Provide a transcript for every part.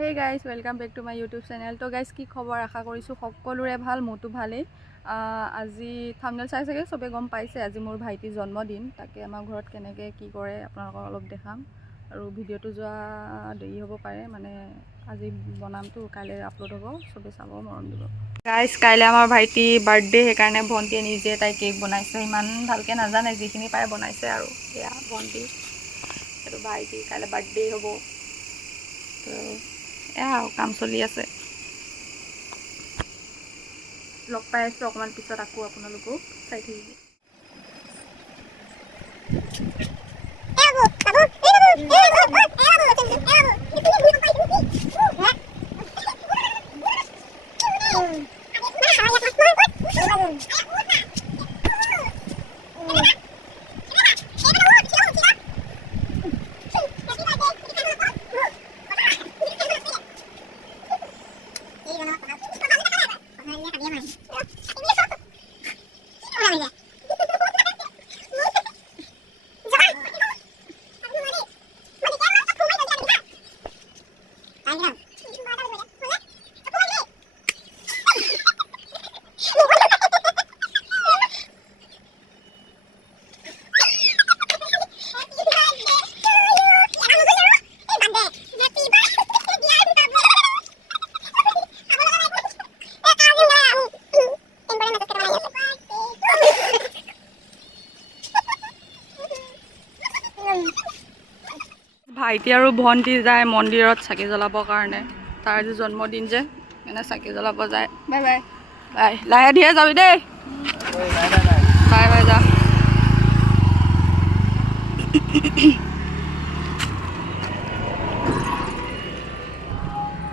Hey guys, welcome back to my YouTube channel. So guys, কি খবৰ আশা কৰিছো সকলোৰে ভাল মোটো ভালেই আজি থাম্বনেল চাই চাগে সবে গম পাইছে আজি মোৰ ভাইটিৰ জন্মদিন তাকে আমাৰ ঘৰত কেনেকৈ কি কৰে আপোনালোকক অলপ দেখাম আৰু ভিডিওটো যোৱা দেৰি হ'ব পাৰে মানে আজি বনামটো কাইলৈ আপলোড হ'ব সবে চাব মৰম দিব গাইস কাইলৈ আমাৰ ভাইটি বাৰ্থডে সেইকাৰণে ভণ্টিয়ে নিজে তাই কেক বনাইছে ইমান ভালকৈ নাজানে যিখিনি পাৰে বনাইছে আৰু এয়া ভণ্টি আৰু ভাইটি কাইলৈ বাৰ্থডে হ'ব তো কাম চলি আছে লগ পাই আছো অকমান পিছত আকৌ আপোনালোকক চাই থাকিব ভাইটি আৰু ভণ্টি যায় মন্দিৰত চাকি জ্বলাবৰ কাৰণে তাৰ আজি জন্মদিন যে এনে চাকি জ্বলাব যায় বাই বাই বাই লাহে ধীৰে যাবি দেই বাই বাই যা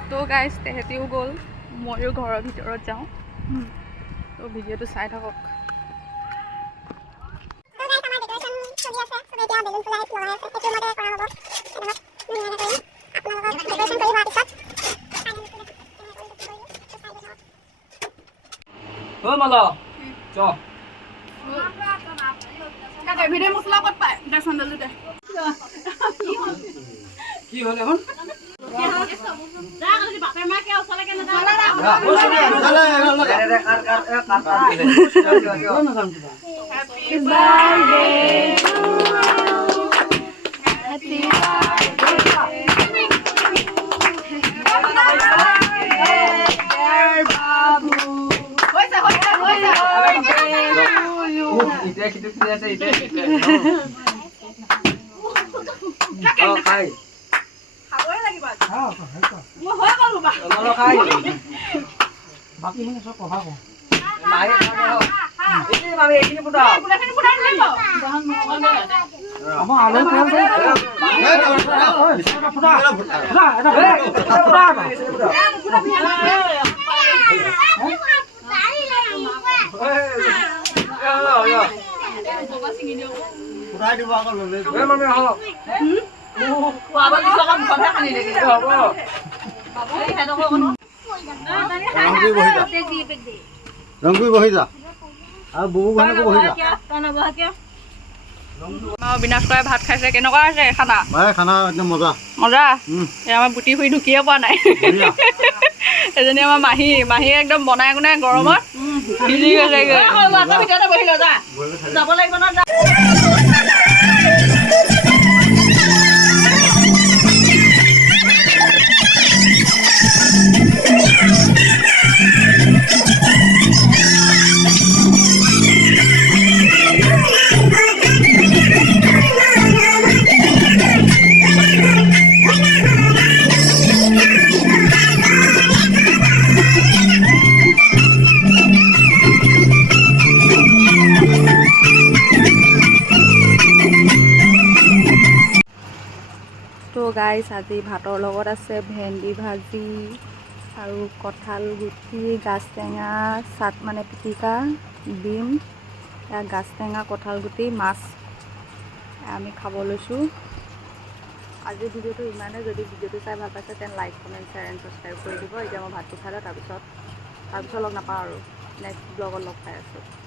তো গাইজ তেহেঁতিও গ'ল ময়ো ঘৰৰ ভিতৰত যাওঁ তো ভিডিঅ'টো চাই থাকক মালা চ ভিডিঅ' মছলা ক'ত পায় দে চন্দল দে কি হ'ল এখন বাকীখিনি চব কভাৰ কৰোঁ ৰংগুই বহি যা আৰু বুবু ঘৰকো বহি যা বিনাশ কৰাই ভাত খাইছে কেনেকুৱা আছে খানা খানা একদম মজা মজা আমাৰ বুটি শুই ঢুকিয়ে পোৱা নাই এজনী আমাৰ মাহী একদম বনাই কোনাই গৰমত ভিজি গৈছে ভিতৰতে বহি লৈ যাব লাগিব ন গাইছ আজি ভাতৰ লগত আছে ভেন্দি ভাজি আৰু কঁঠাল গুটি গাজ টেঙা চাট মানে পিটিকা ডিম গাজ টেঙা কঁঠাল গুটি মাছ আমি খাব লৈছোঁ আজিৰ ভিডিঅ'টো ইমানে যদি ভিডিঅ'টো চাই ভাল পাইছে তেন like comment share and subscribe কৰি দিব এতিয়া মই ভাতটো খাই লওঁ তাৰপিছত লগ নাপাওঁ আৰু নেক্সট ব্লগত লগ পাই আছোঁ